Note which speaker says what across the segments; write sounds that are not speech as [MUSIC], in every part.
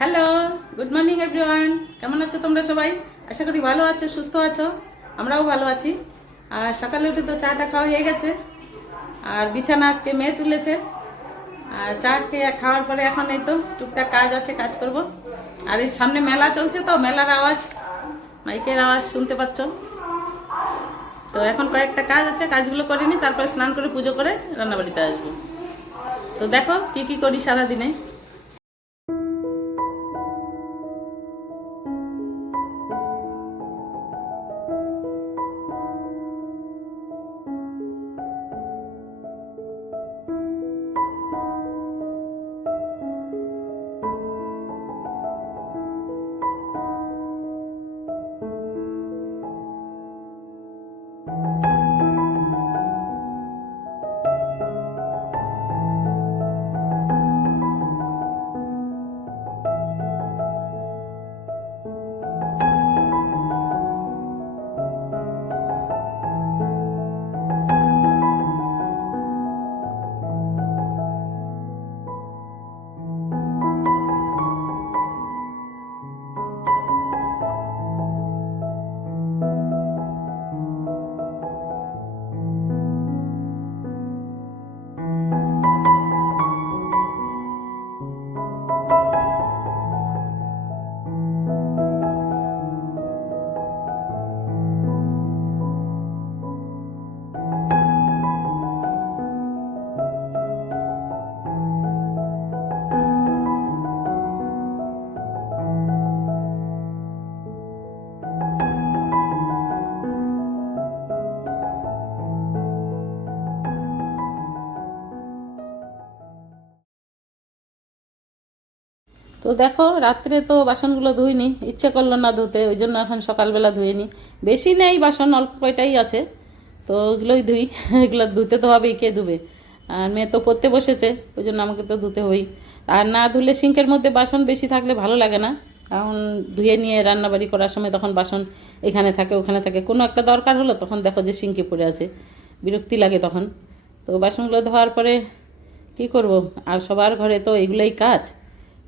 Speaker 1: Hello good morning everyone কেমন আছো তোমরা সবাই? আশা করি ভালো আছো, সুস্থ আছো। আমরাও ভালো আছি। আর সকালে উঠে তো চাটা খাওয়া হয়ে গেছে। আর বিছানা আজকে মেয়ে তুলেছে। আর চা খেয়ে খাওয়ার পরে এখন এই তো টুকটাক কাজ আছে, কাজ করব। আর এই সামনে মেলা চলছে তো, মেলার আওয়াজ। মাইকের আওয়াজ শুনতে পাচ্ছ। তো এখন কয়েকটা কাজ আছে, কাজগুলো করে নি, তারপরে স্নান করে পুজো করে রান্নাবাড়িতে আসব। তো দেখো কি কি করি সারাদিনে। তো দেখো, রাত্রে তো বাসনগুলো ধুইনি, ইচ্ছে করল না ধুতে, ওই জন্য এখন সকালবেলা ধুইনি। বেশি নেই, বাসন অল্প কয়টাই আছে, তো ওগুলোই ধুই, [LAUGHS] এগুলো ধুতে তো হবেই, কে ধুবে? আর মেয়ে তো পড়তে বসেছে, ওই জন্য আমাকে তো ধুতে হই। আর না ধুলে সিঙ্কের মধ্যে বাসন বেশি থাকলে ভালো লাগে না, কারণ ধুয়ে নিয়ে রান্নাবাড়ি করার সময় তখন বাসন এখানে থাকে, ওখানে থাকে। কোনো একটা দরকার হলো, তখন দেখো যে সিঙ্কে পড়ে আছে, বিরক্তি লাগে তখন। তো বাসনগুলো ধোয়ার পরে কি করব? আর সবার ঘরে তো এগুলোই কাজ।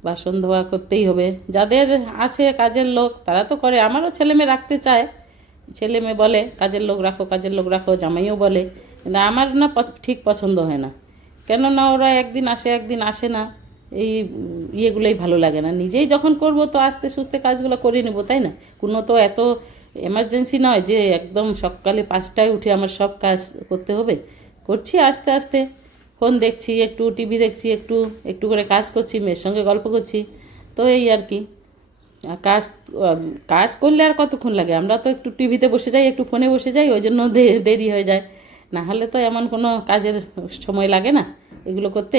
Speaker 1: বাসন ধোয়া করতেই হবে। যাদের আছে কাজের লোক, তারা তো করে। আমারও ছেলে মেয়ে রাখতে চায়। ছেলে মেয়ে বলে, কাজের লোক রাখো, কাজের লোক রাখো, জামাইও বলে। কিন্তু আমার না ঠিক পছন্দ হয় না। কেননা ওরা একদিন আসে একদিন আসে না। এই ইয়েগুলোই ভালো লাগে না। নিজেই যখন করব তো আস্তে সুস্তে কাজগুলো করে নেব, তাই না? কোনো তো এত এমার্জেন্সি নয় যে একদম সকালে পাঁচটায় উঠে আমার সব কাজ করতে হবে। করছি আস্তে আস্তে। ফোন দেখছি, একটু টিভি দেখছি, একটু একটু করে কাজ করছি, মেয়ের সঙ্গে গল্প করছি। তো এই আর কি। কাজ কাজ করলে আর কতক্ষণ লাগে? আমরা তো একটু টিভিতে বসে যাই, একটু ফোনে বসে যাই, ওই জন্য দেরি হয়ে যায়। না হলে তো এমন কোনো কাজের সময় লাগে না এগুলো করতে।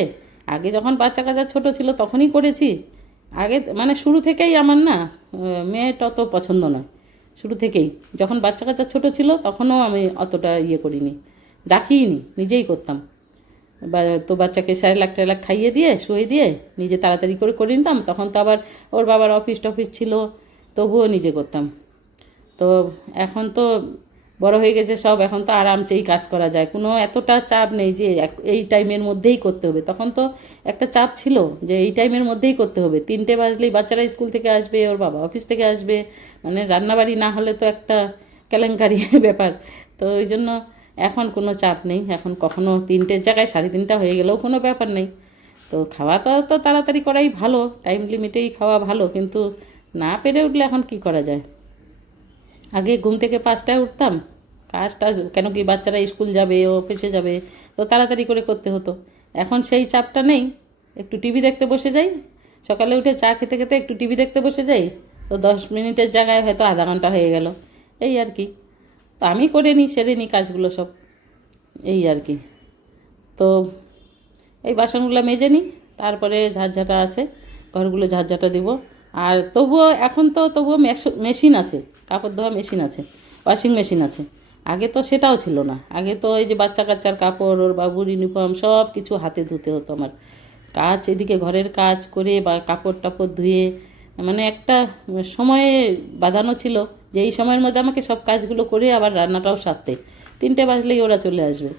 Speaker 1: আগে যখন বাচ্চা কাচ্চা ছোট ছিল তখনই করেছি। আগে মানে শুরু থেকেই আমার না মেয়েটা অত পছন্দ নয়। শুরু থেকেই। যখন বাচ্চা কাচ্চা ছোট ছিল তখনও আমি অতটা ইয়ে করিনি, রাখিই নি, নিজেই করতাম। তো বাচ্চাকে স্যারেলাক ট্যালাক খাইয়ে দিয়ে, শুয়ে দিয়ে নিজে তাড়াতাড়ি করে করে নিতাম। তখন তো আবার ওর বাবার অফিস টফিস ছিল, তবুও নিজে করতাম। তো এখন তো বড় হয়ে গেছে সব, এখন তো আরামচেই কাজ করা যায়। কোনো এতটা চাপ নেই যে এই টাইমের মধ্যেই করতে হবে। তখন তো একটা চাপ ছিল যে এই টাইমের মধ্যেই করতে হবে। তিনটে বাজলেই বাচ্চারা স্কুল থেকে আসবে, ওর বাবা অফিস থেকে আসবে। মানে রান্নাবাড়ি না হলে তো একটা কেলেঙ্কারি [LAUGHS] ব্যাপার। তো ওই জন্য এখন কোনো চাপ নেই, এখন কখনো তিনটের জায়গায় সাড়ে তিনটা হয়ে গেলেও কোনো ব্যাপার নেই। তো খাওয়া তো তো তাড়াতাড়ি করাই ভালো টাইম লিমিটেই খাওয়া ভালো, কিন্তু না পেরে উঠলে এখন কি করা যায়? আগে ঘুম থেকে পাঁচটায় উঠতাম, কাজ টাজ, কেন কি বাচ্চারা স্কুল যাবে অফিসে যাবে, তো তাড়াতাড়ি করে করতে হতো। এখন সেই চাপটা নেই, একটু টিভি দেখতে বসে যাই, সকালে উঠে চা খেতে খেতে একটু টিভি দেখতে বসে যাই, তো দশ মিনিটের জায়গায় হয়তো আধা ঘণ্টা হয়ে গেল, এই আর কি। তো আমি করে নিই, সেরে নিই কাজগুলো সব। এই আর কি। তো এই বাসনগুলো মেজে নিই, তারপরে ঝাঁঝাটা আছে, ঘরগুলো ঝাঁঝাটা দিব। আর তবুও এখন তো, তবুও মেশ- মেশিন আছে, কাপড় ধোয়া মেশিন আছে, ওয়াশিং মেশিন আছে। আগে তো সেটাও ছিল না। আগে তো এই যে বাচ্চা কাচ্চার কাপড়, ওর বাবুর ইউনিফর্ম সব কিছু হাতে ধুতে হতো আমার। কাজ, এদিকে ঘরের কাজ করে বা কাপড় টাপড় ধুয়ে মানে একটা সময়ে বাঁধানো ছিল। যে এই সময়ের মধ্যে আমাকে সব কাজগুলো করে আবার রান্নাটাও সারতে। তিনটে বাজলেই ওরা চলে আসবে।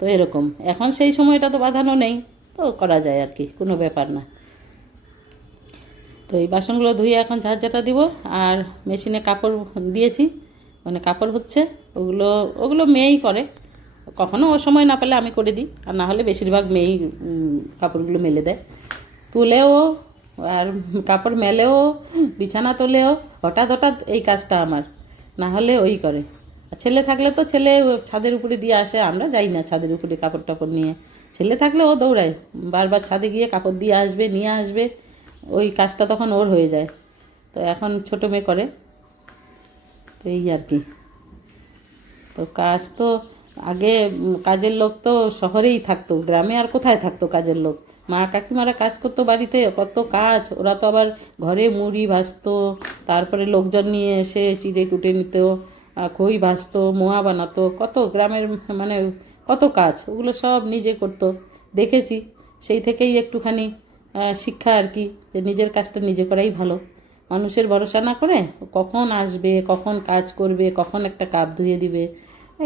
Speaker 1: তো এরকম। এখন সেই সময়টা তো বাঁধানো নেই। তো করা যায় আর কি, কোনো ব্যাপার না। তো এই বাসনগুলো ধুয়ে এখন ঝাঁঝাটা দিব। আর মেশিনে কাপড় দিয়েছি। মানে কাপড় হচ্ছে। ওগুলো ওগুলো মেয়েই করে। কখনো ও সময় না পেলে আমি করে দিই। আর না হলে বেশিরভাগ মেয়েই কাপড়গুলো মেলে দেয়। তুলেও আর কাপড় মেলেও, বিছানা তোলেও, হঠাৎ হঠাৎ এই কাজটা আমার। না হলে ওই করে। আর ছেলে থাকলে তো ছেলে ছাদের উপরে দিয়ে আসে, আমরা যাই না ছাদের উপরে কাপড় টাপড় নিয়ে। ছেলে থাকলে ও দৌড়ায়, বারবার ছাদে গিয়ে কাপড় দিয়ে আসবে, নিয়ে আসবে, ওই কাজটা তখন ওর হয়ে যায়। তো এখন ছোটো মেয়ে করে। তো এই আর কি। তো কাজ তো, আগে কাজের লোক তো শহরেই থাকতো, গ্রামে আর কোথায় থাকতো কাজের লোক? মা কাকিমারা কাজ করতো বাড়িতে, কত কাজ। ওরা তো আবার ঘরে মুড়ি ভাজতো, তারপরে লোকজন নিয়ে এসে চিড়ে কুটে নিত খই ভাজতো, মোয়া বানাতো, কত গ্রামের মানে কত কাজ, ওগুলো সব নিজে করতো। দেখেছি, সেই থেকেই একটুখানি শিক্ষা আর কি, যে নিজের কাজটা নিজে করাই ভালো। মানুষের ভরসা না করে কখন আসবে, কখন কাজ করবে, কখন একটা কাপ ধুয়ে দিবে,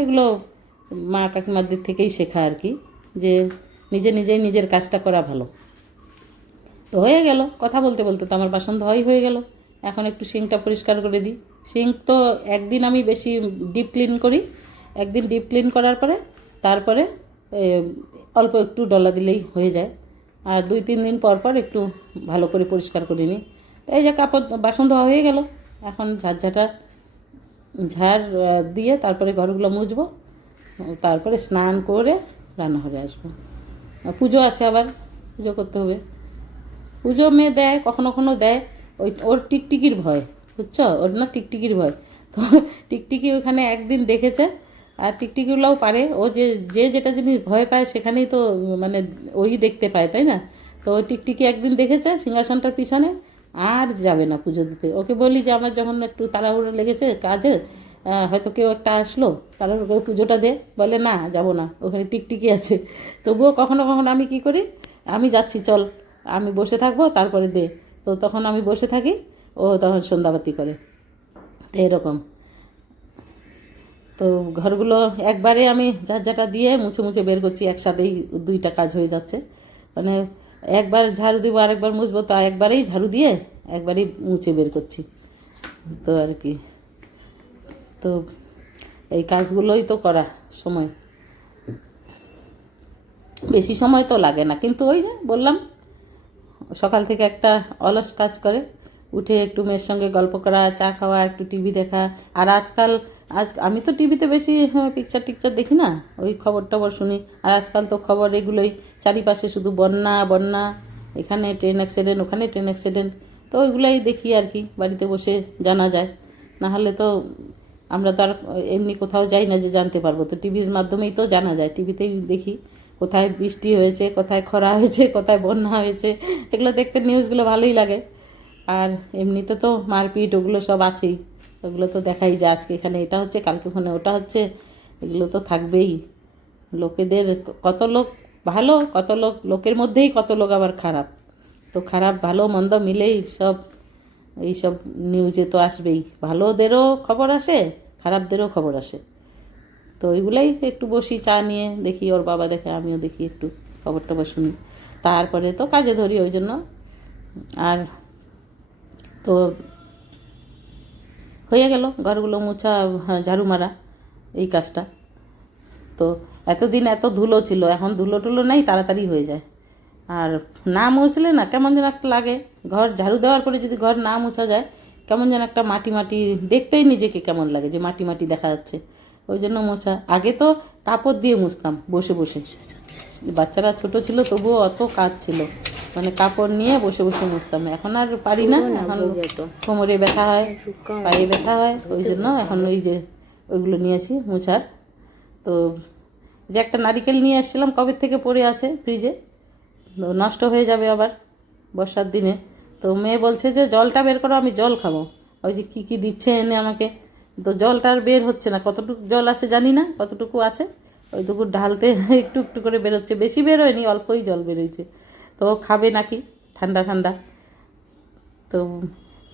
Speaker 1: এগুলো মা কাকিমাদের থেকেই শেখা আর কি, যে নিজে নিজেই নিজের কাজটা করা ভালো। তো হয়ে গেল, কথা বলতে বলতে তো আমার বাসন ধোয়াই হয়ে গেল। এখন একটু সিঙ্কটা পরিষ্কার করে দিই। সিঙ্ক তো একদিন আমি বেশি ডিপ ক্লিন করি। একদিন ডিপ ক্লিন করার পরে তারপরে অল্প একটু ডলা দিলেই হয়ে যায়। আর দুই তিন দিন পর পর একটু ভালো করে পরিষ্কার করে নিই। তো এই যে কাপড়, বাসন ধোয়া হয়ে গেল। এখন ঝাড়ঝাটা, ঝাড় দিয়ে তারপরে ঘরগুলো মুছবো। তারপরে স্নান করে রান্নাঘরে আসব। পুজো আছে আবার, পুজো করতে হবে। পুজো মেয়ে দেয়, কখনো কখনো দেয়, ওই ওর টিকটিকির ভয়, বুঝছ? ওর না টিকটিকির ভয়। তো টিকটিকি ওখানে একদিন দেখেছে, আর টিকটিকিগুলোও পারে। ও যে যে যেটা জিনিস ভয় পায় সেখানেই তো মানে ওই দেখতে পায়, তাই না? তো ও টিকটিকি একদিন দেখেছে, সিংহাসনটার পিছনে, আর যাবে না পুজো দিতে। ওকে বলি যে, আমার যখন একটু তাড়াহুড়ো লেগেছে কাজের হয়তো কেউ একটা আসলো, কারোর কেউ পুজোটা দে, বলে না, যাব না, ওখানে টিকটিকি আছে। তবুও কখনো কখনো আমি কি করি, আমি যাচ্ছি, চল, আমি বসে থাকব, তারপরে দে। তো তখন আমি বসে থাকি, ও তখন সন্ধ্যাবাতি করে। তো এরকম। তো ঘরগুলো একবারে আমি ঝাঁঝাটা দিয়ে মুছে মুছে বের করছি, একসাথেই দুইটা কাজ হয়ে যাচ্ছে। মানে একবার ঝাড়ু দিব, আরেকবার মুছবো, তো একবারেই ঝাড়ু দিয়ে একবারেই মুছে বের করছি। তো আর কি। তো এই কাজগুলোই তো করা সময়। বেশি সময় তো লাগে না। কিন্তু ওই যে বললাম, সকাল থেকে একটা অলস কাজ করে, উঠে একটু মেয়ের সঙ্গে গল্প করা, চা খাওয়া, একটু টিভি দেখা। আর আজকাল, আজ, আমি তো টিভিতে বেশি পিকচার টিকচার দেখি না, ওই খবর টবর শুনি। আর আজকাল তো খবর এগুলোই, চারিপাশে শুধু বন্যা বন্যা, এখানে ট্রেন অ্যাক্সিডেন্ট ওখানে ট্রেন অ্যাক্সিডেন্ট তো ওইগুলাই দেখি আর কি, বাড়িতে বসে জানা যায়। না হলে তো আমরা তো আর এমনি কোথাও যাই না যে জানতে পারব। তো টিভির মাধ্যমেই তো জানা যায়, টিভিতেই দেখি কোথায় বৃষ্টি হয়েছে, কোথায় খরা হয়েছে, [LAUGHS] কোথায় বন্যা হয়েছে। এগুলো দেখতে নিউজগুলো ভালোই লাগে। আর এমনিতে তো মারপিট, ওগুলো সব আছেই। ওগুলো তো দেখাই যায় আজকে এখানে, এটা হচ্ছে, কালকে ওখানে ওটা হচ্ছে, এগুলো তো থাকবেই। লোকেদের কত লোক ভালো, কত লোক, লোকের মধ্যেই কত লোক আবার খারাপ। তো খারাপ, ভালো, মন্দ মিলেই সব এইসব নিউজে তো আসবেই। ভালোদেরও খবর আসে খারাপদেরও খবর আসে। তো ওইগুলাই একটু বসি চা নিয়ে দেখি ওর বাবা দেখে আমিও দেখি একটু খবর টবর শুনি। তারপরে তো কাজে ধরি ওই জন্য। আর তো হয়ে গেল ঘরগুলো মোছা হ্যাঁ, ঝাড়ু মারা এই কাজটা। তো এতদিন এত ধুলো ছিল এখন ধুলো টুলো নেই তাড়াতাড়ি হয়ে যায়। আর না মুছলে না কেমন যেন একটা লাগে। ঘর ঝাড়ু দেওয়ার পরে যদি ঘর না মোছা যায় কেমন যেন একটা মাটি মাটি দেখতেই নিজেকে কেমন লাগে যে মাটি মাটি দেখা যাচ্ছে। ওই জন্য মোছা। আগে তো কাপড় দিয়ে মুছতাম বসে বসে। বাচ্চারা ছোট ছিল তবুও অত কাজ ছিল। মানে কাপড় নিয়ে বসে বসে মুছতাম। এখন আর পারি না। এখন কোমরে ব্যথা হয় পায়ে ব্যথা হয় ওই জন্য এখন ওই যে ওইগুলো নিয়েছি মোছার। তো যে একটা নারিকেল নিয়ে এসেছিলাম কবে থেকে পড়ে আছে ফ্রিজে? নষ্ট হয়ে যাবে আবার বর্ষার দিনে। তো মেয়ে বলছে যে, জলটা বের করো, আমি জল খাব। ওই যে কী কী দিচ্ছে এনে আমাকে। তো জলটা আর বের হচ্ছে না। কতটুকু জল আছে জানি না, কতটুকু আছে। ওইটুকু ঢালতে [LAUGHS] একটু একটু করে বেরোচ্ছে। বেশি বেরোয়নি, অল্পই জল বেরোচ্ছে তো খাবে নাকি? ঠান্ডা ঠান্ডা। তো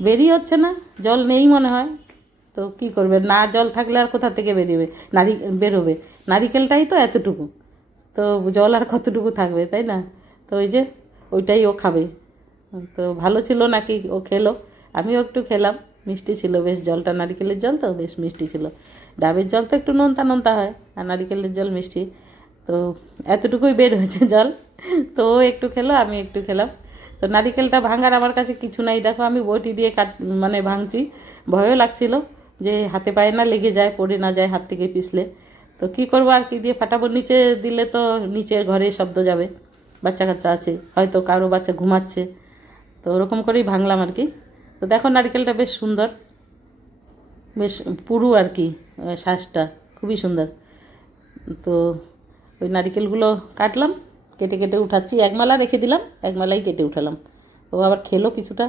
Speaker 1: বেরিয়ে হচ্ছে না, জল নেই মনে হয়। তো কি করবে? না জল থাকলে আর কোথা থেকে বেরিয়ে নারি, বেরোবে? নারিকেলটাই তো এতটুকু। তো জল আর কতটুকু থাকবে, তাই না? তো ওই যে ওইটাই ও খাবে। তো ভালো ছিল নাকি ও খেলো? আমিও একটু খেলাম, মিষ্টি ছিল, বেশ জলটা নারিকেলের জল তো, বেশ মিষ্টি ছিল। ডাবের জল তো একটু নোনতা নোনতা হয়, আর নারিকেলের জল মিষ্টি। তো এতটুকুই বের হয়েছে জল। তো ও একটু খেলো, আমি একটু খেলাম। তো নারিকেলটা ভাঙার আমার কাছে কিছু নাই। দেখো, আমি বটি দিয়ে কাট মানে ভাঙছি। ভয়ও লাগছিল যে হাতে পায়ে না লেগে যায়, পড়ে না যায় হাত থেকে পিছলে। তো কি করব আর কি দিয়ে ফাটাবো? নিচে দিলে তো নিচের ঘরে শব্দ যাবে। বাচ্চা কাচ্চা আছে, হয়তো কারও বাচ্চা ঘুমাচ্ছে। তো ওরকম করেই ভাঙলাম আর কি। তো দেখো নারকেলটা বেশ সুন্দর। বেশ পুরু আর কি শ্বাসটা, খুবই সুন্দর। তো ওই নারিকেলগুলো কাটলাম, কেটে কেটে উঠাচ্ছি। একমালা রেখে দিলাম, একমালাই কেটে উঠালাম। ও আবার খেলো কিছুটা।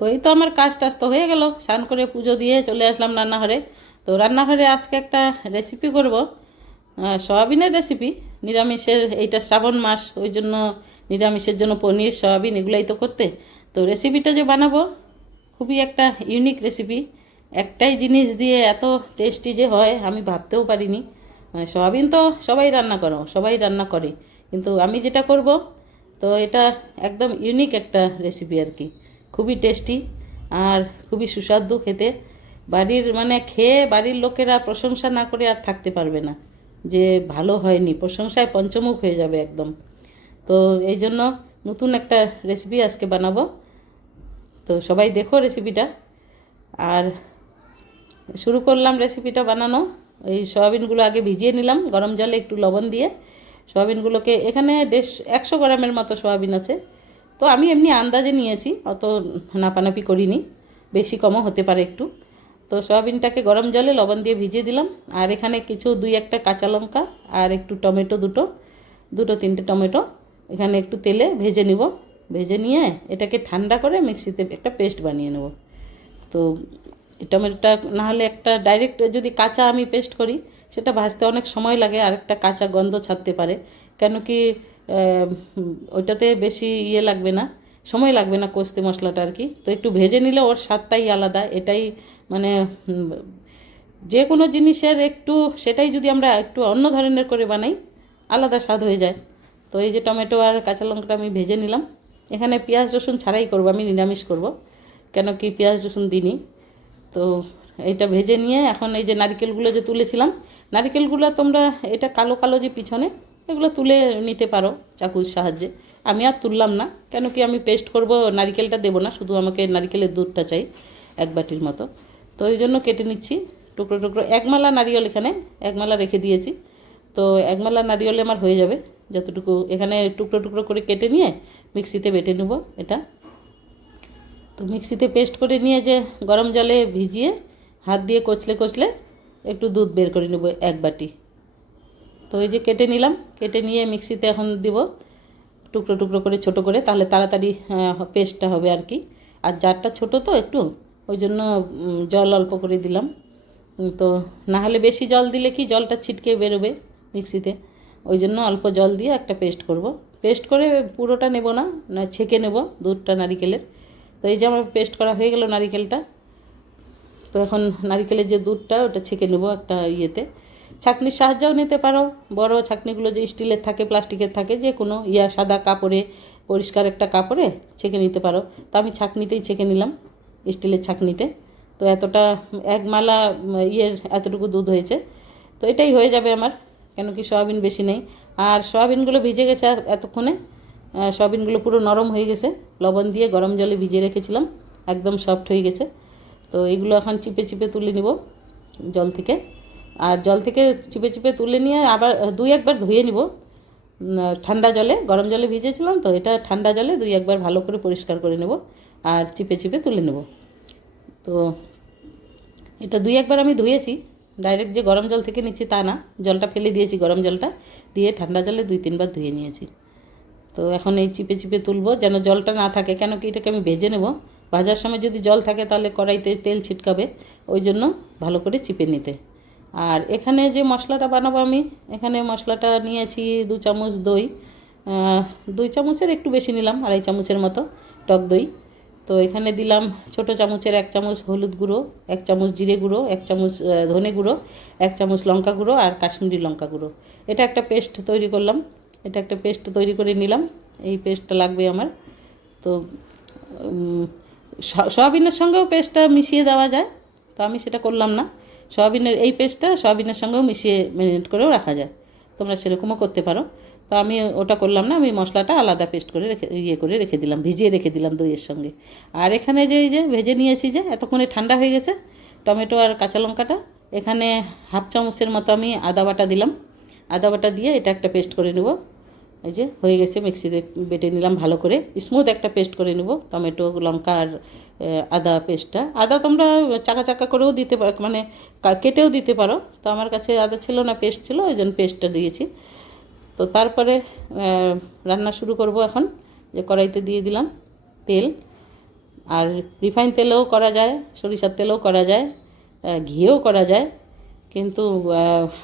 Speaker 1: তো এই তো আমার কাজ টাজ তো হয়ে গেল। স্নান করে পুজো দিয়ে চলে আসলাম রান্নাঘরে। তো রান্নাঘরে আজকে একটা রেসিপি করব। সয়াবিনের রেসিপি নিরামিষের এইটা শ্রাবণ মাস, ওই জন্য নিরামিষের জন্য পনির, সয়াবিন এগুলাই তো করতে। তো রেসিপিটা যে বানাবো, খুবই একটা ইউনিক রেসিপি একটাই জিনিস দিয়ে এত টেস্টি যে হয়, আমি ভাবতেও পারিনি। মানে সয়াবিন তো সবাই রান্না করো, সবাই রান্না করে। কিন্তু আমি যেটা করব, তো এটা একদম ইউনিক একটা রেসিপি আর কি। খুবই টেস্টি আর খুবই সুস্বাদু খেতে। বাড়ির মানে খেয়ে বাড়ির লোকেরা প্রশংসা না করে আর থাকতে পারবে না যে ভালো হয়নি। প্রশংসায় পঞ্চমুখ হয়ে যাবে একদম। তো এই জন্য নতুন একটা রেসিপি আজকে বানাবো। তো সবাই দেখো রেসিপিটা আর শুরু করলাম রেসিপিটা বানানো। এই সয়াবিনগুলো আগে ভিজিয়ে নিলাম, গরম জলে একটু লবণ দিয়ে। সয়াবিনগুলোকে এখানে দেড় একশো গ্রামের মতো সয়াবিন আছে। তো আমি এমনি আন্দাজে নিয়েছি, অত নাপানাপি করিনি, বেশি কমও হতে পারে একটু। তো সয়াবিনটাকে গরম জলে লবণ দিয়ে ভিজিয়ে দিলাম, আর এখানে কিছু দুই একটা কাঁচা লঙ্কা আর একটু টমেটো দুটো দুটো তিনটে টমেটো, এখানে একটু তেলে ভেজে নিব। ভেজে নিয়ে এটাকে ঠান্ডা করে মিক্সিতে একটা পেস্ট বানিয়ে নেব। তো টমেটোটা না হলে একটা ডাইরেক্ট যদি কাঁচা আমি পেস্ট করি, সেটা ভাজতে অনেক সময় লাগে আর একটা কাঁচা গন্ধ ছাড়তে পারে। কেন কি ওইটাতে বেশি ইয়ে লাগবে না, সময় লাগবে না কষতে মশলাটা আর কি। তো একটু ভেজে নিলে ওর স্বাদটাই আলাদা, এটাই মানে যে কোনো জিনিসের একটু, সেটাই যদি আমরা একটু অন্য ধরনের করে বানাই, আলাদা স্বাদ হয়ে যায়। তো এই যে টমেটো আর কাঁচা লঙ্কাটা আমি ভেজে নিলাম। এখানে পেঁয়াজ, রসুন ছাড়াই করব, আমি নিরামিষ করব, কেন কি পেঁয়াজ, রসুন দিনই তো এটা ভেজে নিয়ে এখন এই যে নারকেলগুলো যে তুলেছিলাম, নারিকেলগুলো তোমরা, এটা কালো কালো যে পিছনে এগুলো তুলে নিতে পারো চাকুর সাহায্যে। আমি আর তুললাম না। কেন কি আমি পেস্ট করব, নারকেলটা দেবো না, শুধু আমাকে নারকেলের দুধটা চাই এক বাটির মতো। তো ওই জন্য কেটে নিচ্ছি টুকরো টুকরো। একমালা নারিকেল এখানে একমালা রেখে দিয়েছি। তো একমালা নারিকেলে আমার হয়ে যাবে যতটুকু। এখানে টুকরো টুকরো করে কেটে নিয়ে মিক্সিতে বেটে নেব এটা। তো মিক্সিতে পেস্ট করে নিয়ে যে গরম জলে ভিজিয়ে হাত দিয়ে কচলে কচলে একটু দুধ বের করে নেব এক বাটি। তো এই যে কেটে নিলাম, কেটে নিয়ে মিক্সিতে এখন দিব টুকরো টুকরো করে, ছোট করে, তাহলে তাড়াতাড়ি পেস্টটা হবে আর কি। আর জারটা ছোট তো একটু, ওই জন্য জল অল্প করে দিলাম। তো না হলে বেশি জল দিলে কি, জলটা ছিটকে বেরোবে মিক্সিতে। ওই জন্য অল্প জল দিয়ে একটা পেস্ট করব। পেস্ট করে পুরোটা নেব না না, ছেঁকে নেব দুধটা নারিকেলের। তো এই যে আমার পেস্ট করা হয়ে গেল নারিকেলটা। তো এখন নারিকেলের যে দুধটা, ওটা ছেঁকে নেব একটা ইয়েতে। ছাঁকনির সাহায্যেও নিতে পারো। বড় ছাঁকনিগুলো যে স্টিলের থাকে, প্লাস্টিকের থাকে, যে কোনো ইয়া সাদা কাপড়ে, পরিষ্কার একটা কাপড়ে ছেঁকে নিতে পারো। তো আমি ছাঁকনিতেই ছেঁকে নিলাম, স্টিলের ছাঁকনিতে। তো এতটা, এক মালা ইয়ের এতটুকু দুধ হয়েছে। তো এটাই হয়ে যাবে আমার, কেন কি সয়াবিন বেশি নেই। আর সয়াবিনগুলো ভিজে গেছে এতক্ষণে সয়াবিনগুলো পুরো নরম হয়ে গেছে। লবণ দিয়ে গরম জলে ভিজিয়ে রেখেছিলাম, একদম সফট হয়ে গেছে। তো এগুলো এখন চিপে চিপে তুলে নিব জল থেকে। আর জল থেকে চিপে চিপে তুলে নিয়ে আবার দুই একবার ধুয়ে নিব। ঠান্ডা জলে, গরম জলে ভিজেছিলাম তো এটা ঠান্ডা জলে দুই একবার ভালো করে পরিষ্কার করে নেব আর চিপে চিপে তুলে নেব। তো এটা দুই একবার আমি ধুয়েছি। ডাইরেক্ট যে গরম জল থেকে নিচ্ছি তা না, জলটা ফেলে দিয়েছি গরম জলটা, দিয়ে ঠান্ডা জলে দুই তিনবার ধুয়ে নিয়েছি। তো এখন এই চিপে চিপে তুলবো যেন জলটা না থাকে, কেন কি এটাকে আমি ভেজে নেব। ভাজার সময় যদি জল থাকে তাহলে কড়াইতে তেল ছিটকাবে, ওই জন্য ভালো করে চিপে নিতে। আর এখানে যে মশলাটা বানাবো আমি, এখানে মশলাটা নিয়েছি দু চামচ দই। দুই চামচের একটু বেশি নিলাম, আড়াই চামচের মতো টক দই। তো এখানে দিলাম ছোট চামচের এক চামচ হলুদ গুঁড়ো, এক চামচ জিরে গুঁড়ো, এক চামচ ধনে গুঁড়ো, এক চামচ লঙ্কা গুঁড়ো আর কাশ্মীরি লঙ্কা গুঁড়ো। এটা একটা পেস্ট তৈরি করলাম, এটা একটা পেস্ট তৈরি করে নিলাম, এই পেস্টটা লাগবে আমার। তো সয়াবিনের সঙ্গেও পেস্টটা মিশিয়ে দেওয়া যায়, তো আমি সেটা করলাম না। সয়াবিনের এই পেস্টটা সয়াবিনের সঙ্গেও মিশিয়ে ম্যারিনেট করেও রাখা যায়। তোমরা সেরকমও করতে পারো। তো আমি ওটা করলাম না, আমি মশলাটা আলাদা পেস্ট করে রেখে ইয়ে করে রেখে দিলাম, ভিজিয়ে রেখে দিলাম দইয়ের সঙ্গে। আর এখানে যে, এই যে ভেজে নিয়েছি যে, এতক্ষণে ঠান্ডা হয়ে গেছে, টমেটো আর কাঁচা লঙ্কাটা, এখানে হাফ চামচের মতো আমি আদা বাটা দিলাম। আদা বাটা দিয়ে এটা একটা পেস্ট করে নেব। এই যে হয়ে গেছে, মিক্সিতে বেটে নিলাম ভালো করে। স্মুথ একটা পেস্ট করে নেব, টমেটো, লঙ্কা আর আদা পেস্টটা আদা তোমরা চাকা চাকা করেও দিতে পারো মানে কেটেও দিতে পারো। তো আমার কাছে আদা ছিল না পেস্ট ছিল, ওই জন্য পেস্টটা দিয়েছি। তো তারপরে রান্না শুরু করব এখন। যে কড়াইতে দিয়ে দিলাম তেল। আর রিফাইন তেলেও করা যায়, সরিষার তেলেও করা যায় ঘিয়েও করা যায়। কিন্তু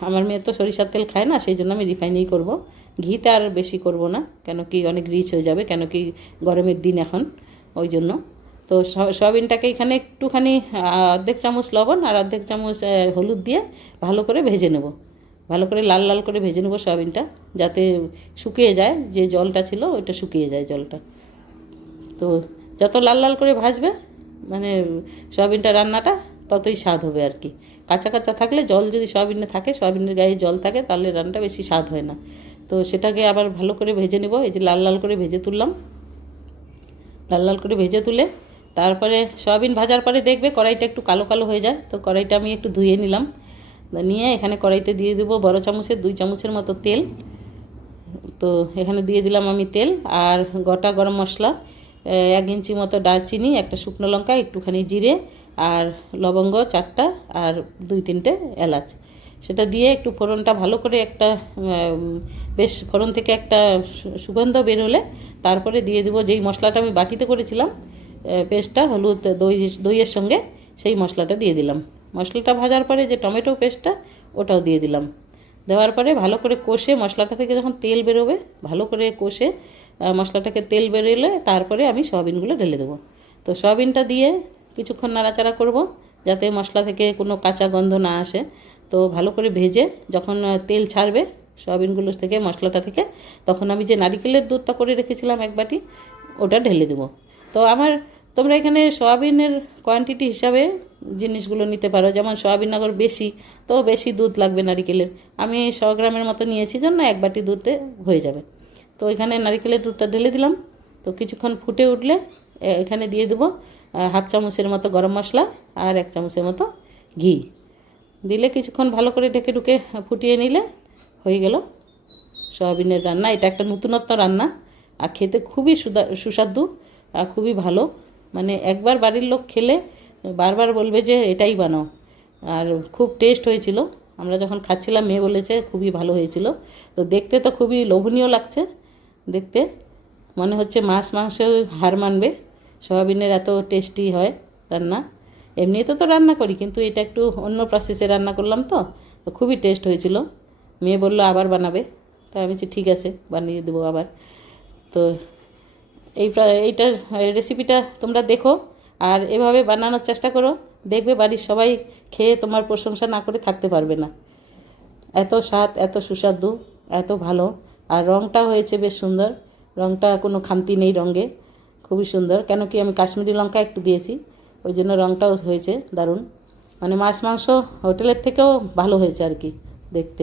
Speaker 1: আমার মেয়ে তো সরিষার তেল খায় না, সেই জন্য আমি রিফাইনেই করব। ঘিতে আর বেশি করব না, কেন কি অনেক রিচ হয়ে যাবে, কেন কি গরমের দিন এখন, ওই জন্য। তো সয়াবিনটাকে এখানে একটুখানি অর্ধেক চামচ লবণ আর অর্ধেক চামচ হলুদ দিয়ে ভালো করে ভেজে নেব। ভালো করে লাল লাল করে ভেজে নেব সয়াবিনটা, যাতে শুকিয়ে যায়, যে জলটা ছিল ওইটা শুকিয়ে যায় জলটা। তো যত লাল লাল করে ভাজবে মানে সয়াবিনটা রান্নাটা, ততই স্বাদ হবে আর কি। কাঁচা কাঁচা থাকলে জল যদি সয়াবিনে থাকে, সয়াবিনের গায়ে জল থাকে, তাহলে রান্নাটা বেশি স্বাদ হয় না। তো সেটাকে আবার ভালো করে ভেজে নেব। এই যে লাল লাল করে ভেজে তুললাম। লাল লাল করে ভেজে তুলে তারপরে সয়াবিন ভাজার পরে দেখবে কড়াইটা একটু কালো কালো হয়ে যায়। তো কড়াইটা আমি একটু ধুয়ে নিলাম। নিয়ে এখানে কড়াইতে দিয়ে দেবো বড় চামচের, দুই চামচের মতো তেল। তো এখানে দিয়ে দিলাম আমি তেল আর গোটা গরম মশলা এক ইঞ্চি মতো দারচিনি, একটা শুকনো লঙ্কা, একটুখানি জিরে আর লবঙ্গ চারটা আর দুই তিনটে এলাচ। সেটা দিয়ে একটু ফোড়নটা ভালো করে একটা বেশ ফোড়ন থেকে একটা সুগন্ধ বের হলে তারপরে দিয়ে দেবো যেই মশলাটা আমি বাটিতে করেছিলাম পেস্টটা, হলুদ, দই, দইয়ের সঙ্গে সেই মশলাটা দিয়ে দিলাম। মশলাটা ভাজার পরে যে টমেটো পেস্টটা, ওটাও দিয়ে দিলাম। দেওয়ার পরে ভালো করে কষে মশলাটা থেকে যখন তেল বেরোবে, ভালো করে কষে মশলাটাকে তেল বেরোলে তারপরে আমি সয়াবিনগুলো ঢেলে দেবো। তো সয়াবিনটা দিয়ে কিছুক্ষণ নাড়াচাড়া করব, যাতে মশলা থেকে কোনো কাঁচা গন্ধ না আসে। তো ভালো করে ভেজে যখন তেল ছাড়বে সয়াবিনগুলো থেকে, মশলাটা থেকে, তখন আমি যে নারিকেলের দুধটা করে রেখেছিলাম এক বাটি, ওটা ঢেলে দেবো। তো আমার, তোমরা এখানে সয়াবিনের কোয়ান্টিটি হিসাবে জিনিসগুলো নিতে পারো, যেমন সয়াবিন নগর বেশি, তো বেশি দুধ লাগবে নারিকেলের। আমি শ গ্রামের মতো নিয়েছি, জন্য এক বাটি দুধে হয়ে যাবে। তো এখানে নারিকেলের দুধটা ঢেলে দিলাম। তো কিছুক্ষণ ফুটে উঠলে এখানে দিয়ে দেবো হাফ চামচের মতো গরম মশলা আর এক চামচের মতো ঘি। দিলে কিছুক্ষণ ভালো করে ঢেকে ঢুকে ফুটিয়ে নিলে হয়ে গেল সয়াবিনের রান্না। এটা একটা নতুনত্ব রান্না আর খেতে খুবই সুস্বাদু আর খুবই ভালো। মানে একবার বাড়ির লোক খেলে বারবার বলবে যে এটাই বানাও। আর খুব টেস্ট হয়েছিল। আমরা যখন খাচ্ছিলাম, মেয়ে বলেছে খুবই ভালো হয়েছিল। তো দেখতে তো খুবই লোভনীয় লাগছে দেখতে। মনে হচ্ছে মাছ মাংস হার মানবে। সয়াবিনের এত টেস্টি হয় রান্না। এমনিতে তো রান্না করি, কিন্তু এটা একটু অন্য প্রসেসে রান্না করলাম তো তো খুবই টেস্ট হয়েছিল। মেয়ে বলল, আবার বানাবে। তাই আমি বলছি, ঠিক আছে, বানিয়ে দেবো আবার। তো এই এইটার রেসিপিটা তোমরা দেখো, আর এভাবে বানানোর চেষ্টা করো। দেখবে বাড়ির সবাই খেয়ে তোমার প্রশংসা না করে থাকতে পারবে না। এত স্বাদ, এত সুস্বাদু, এত ভালো, আর রঙটা হয়েছে বেশ সুন্দর। রঙটা কোনো খামতি নেই রঙে, খুবই সুন্দর। কেন কি আমি কাশ্মীরি লঙ্কা একটু দিয়েছি। ওই জন্য রঙটাও হয়েছে দারুণ। মানে মাছ মাংস হোটেলের থেকেও ভালো হয়েছে আর কি দেখতে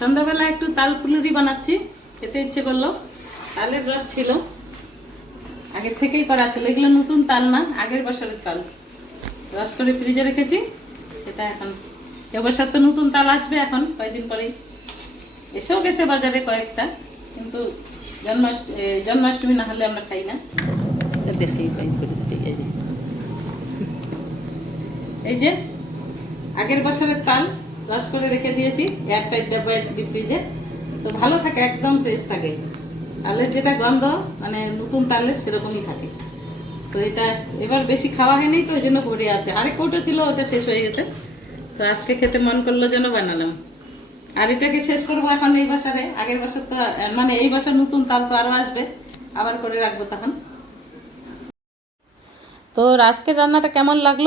Speaker 1: সন্ধ্যাবেলা একটু তাল ফুলুরি বানাচ্ছি খেতে ইচ্ছে করল। তালের রস ছিল। আগের থেকেই করা ছিল। এগুলো নতুন তাল না আগের বছরের তাল। রস করে ফ্রিজে রেখেছি। সেটা এখন এবছর তো নতুন তাল আসবে এখন কয়েকদিন পরেই। এসেও গেছে বাজারে কয়েকটা কিন্তু জন্মাষ্ট জন্মাষ্টমী না হলে আমরা খাই না। এই যে। আগের বছরের তাল রস করে রেখে দিয়েছি। একটা ডাব্বায় ডিপ ফ্রিজে। তো ভালো থাকে, একদম ফ্রেশ থাকে। তালের যেটা গন্ধ মানে নতুন তালের সেরকমই থাকে। তো এটা এবার বেশি খাওয়া হয়নি তো ওই জন্য পড়ে আছে। আরেক কৌটো ছিল, ওটা শেষ হয়ে গেছে। তো আজকে খেতে মন করল যেন বানালাম। আর এটাকে শেষ করব এখন এই বছরে আগের বছর তো মানে এই বছর নতুন তাল তো আরও আসবে। আবার করে রাখব তখন। তো আজকের রান্নাটা কেমন লাগল?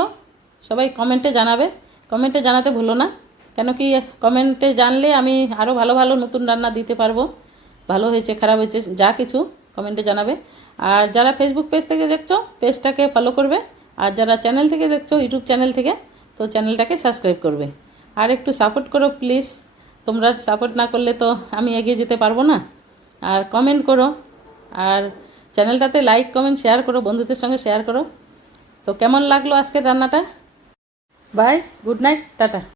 Speaker 1: সবাই কমেন্টে জানাবে। কমেন্টে জানাতে ভুলো না। কেন কি কমেন্টে জানলে আমি আরও ভালো ভালো নতুন রান্না দিতে পারব। ভালো হয়েছে, খারাপ হয়েছে, যা কিছু কমেন্টে জানাবে। আর যারা ফেসবুক পেজ থেকে দেখছ পেজটাকে ফলো করবে। আর যারা চ্যানেল থেকে দেখছ ইউটিউব চ্যানেল থেকে, তো চ্যানেলটাকে সাবস্ক্রাইব করবে। আর একটু সাপোর্ট করো প্লিজ তোমরা সাপোর্ট না করলে তো আমি এগিয়ে যেতে পারব না। আর কমেন্ট করো। আর চ্যানেলটাতে লাইক কমেন্ট শেয়ার করো, বন্ধুদের সঙ্গে শেয়ার করো। তো কেমন লাগল আজকের রান্নাটা? Bye good night tata.